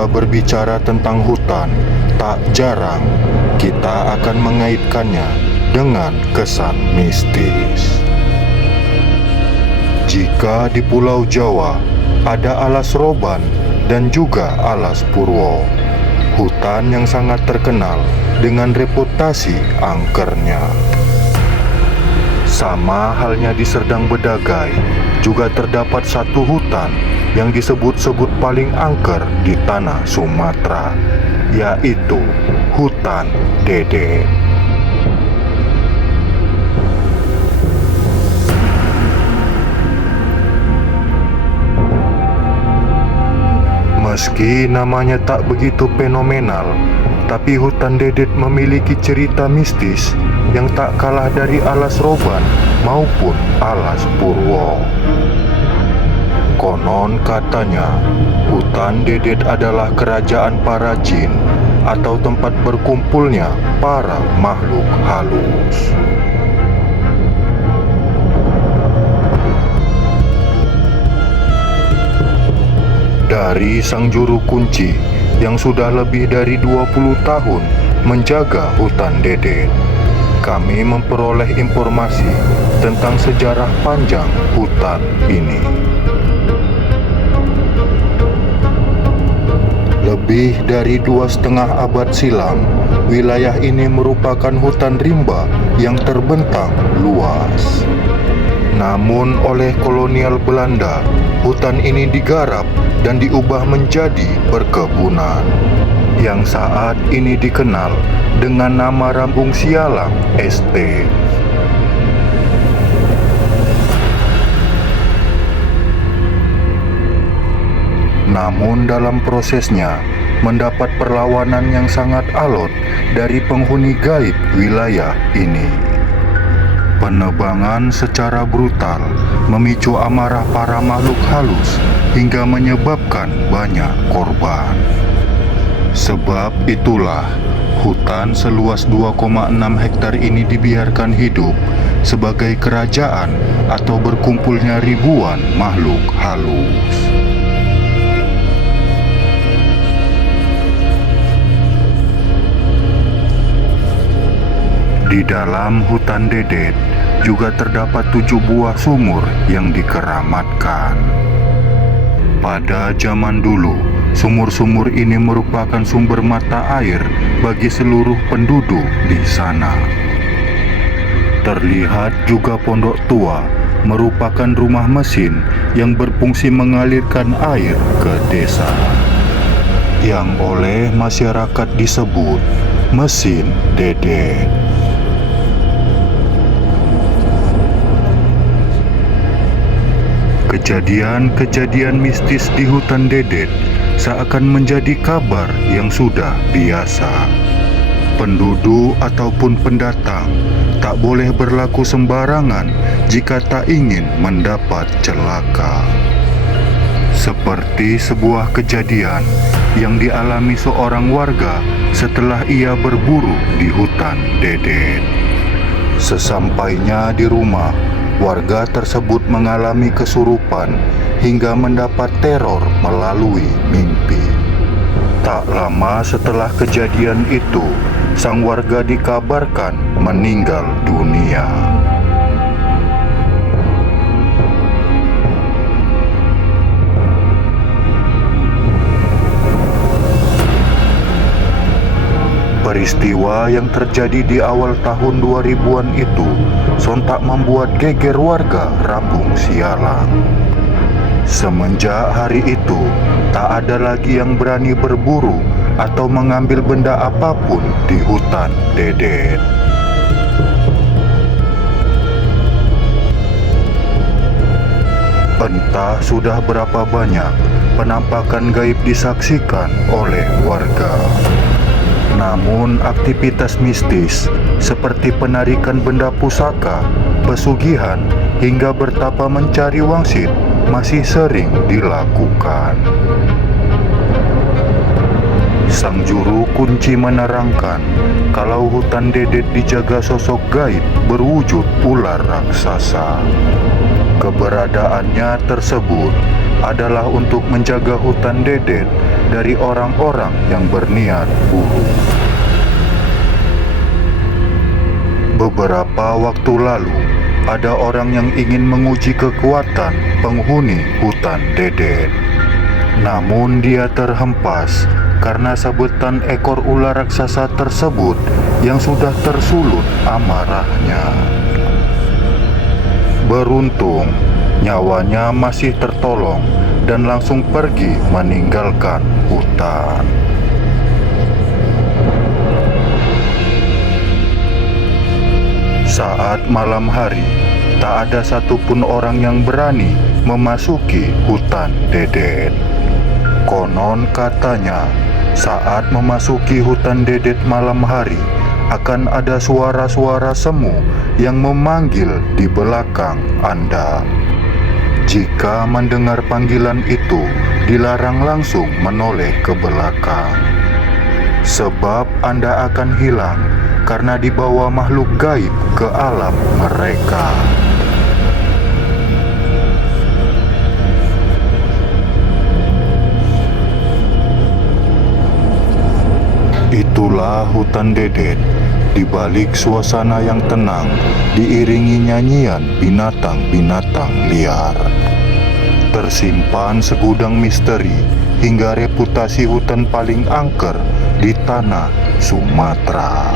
Jika berbicara tentang hutan, tak jarang kita akan mengaitkannya dengan kesan mistis. Jika di Pulau Jawa ada Alas Roban dan juga Alas Purwo, hutan yang sangat terkenal dengan reputasi angkernya. Sama halnya di Serdang Bedagai, juga terdapat satu hutan yang disebut-sebut paling angker di tanah Sumatera, yaitu Hutan Dedet. Meski namanya tak begitu fenomenal, tapi Hutan Dedet memiliki cerita mistis yang tak kalah dari Alas Roban maupun Alas Purwo. Konon katanya, Hutan Dedet adalah kerajaan para jin atau tempat berkumpulnya para makhluk halus. Dari sang juru kunci yang sudah lebih dari 20 tahun menjaga Hutan Dedet, kami memperoleh informasi tentang sejarah panjang hutan ini. Lebih dari 2,5 abad silam, wilayah ini merupakan hutan rimba yang terbentang luas. Namun oleh kolonial Belanda, hutan ini digarap dan diubah menjadi perkebunan, yang saat ini dikenal dengan nama Rambung Sialang Estate. Namun dalam prosesnya, mendapat perlawanan yang sangat alot dari penghuni gaib wilayah ini. Penebangan secara brutal memicu amarah para makhluk halus hingga menyebabkan banyak korban. Sebab itulah, hutan seluas 2,6 hektar ini dibiarkan hidup sebagai kerajaan atau berkumpulnya ribuan makhluk halus. Di dalam Hutan Dedet juga terdapat 7 buah sumur yang dikeramatkan. Pada zaman dulu, sumur-sumur ini merupakan sumber mata air bagi seluruh penduduk di sana. Terlihat juga pondok tua merupakan rumah mesin yang berfungsi mengalirkan air ke desa, yang oleh masyarakat disebut Mesin Dedet. Kejadian-kejadian mistis di Hutan Dedet seakan menjadi kabar yang sudah biasa. Penduduk ataupun pendatang tak boleh berlaku sembarangan jika tak ingin mendapat celaka. Seperti sebuah kejadian yang dialami seorang warga setelah ia berburu di Hutan Dedet. Sesampainya di rumah, warga tersebut mengalami kesurupan hingga mendapat teror melalui mimpi. Tak lama setelah kejadian itu, sang warga dikabarkan meninggal dunia. Peristiwa yang terjadi di awal tahun 2000-an itu sontak membuat geger warga Rambung Sialang. Semenjak hari itu, tak ada lagi yang berani berburu atau mengambil benda apapun di Hutan Dedet. Entah sudah berapa banyak penampakan gaib disaksikan oleh warga. Namun aktivitas mistis seperti penarikan benda pusaka, pesugihan, hingga bertapa mencari wangsit masih sering dilakukan. Sang juru kunci menerangkan kalau Hutan Dedet dijaga sosok gaib berwujud ular raksasa. Keberadaannya tersebut adalah untuk menjaga hutan Dedet dari orang-orang yang berniat buruk. Beberapa waktu lalu, ada orang yang ingin menguji kekuatan penghuni hutan Dedet. Namun dia terhempas karena sabetan ekor ular raksasa tersebut yang sudah tersulut amarahnya. Beruntung, nyawanya masih tertolong dan langsung pergi meninggalkan hutan. Saat malam hari, tak ada satupun orang yang berani memasuki hutan Dedet. Konon katanya, saat memasuki hutan Dedet malam hari, akan ada suara-suara semu yang memanggil di belakang Anda. Jika mendengar panggilan itu, dilarang langsung menoleh ke belakang. Sebab Anda akan hilang karena dibawa makhluk gaib ke alam mereka. Itulah hutan Dedet. Di balik suasana yang tenang, diiringi nyanyian binatang-binatang liar. Tersimpan segudang misteri hingga reputasi hutan paling angker di tanah Sumatera.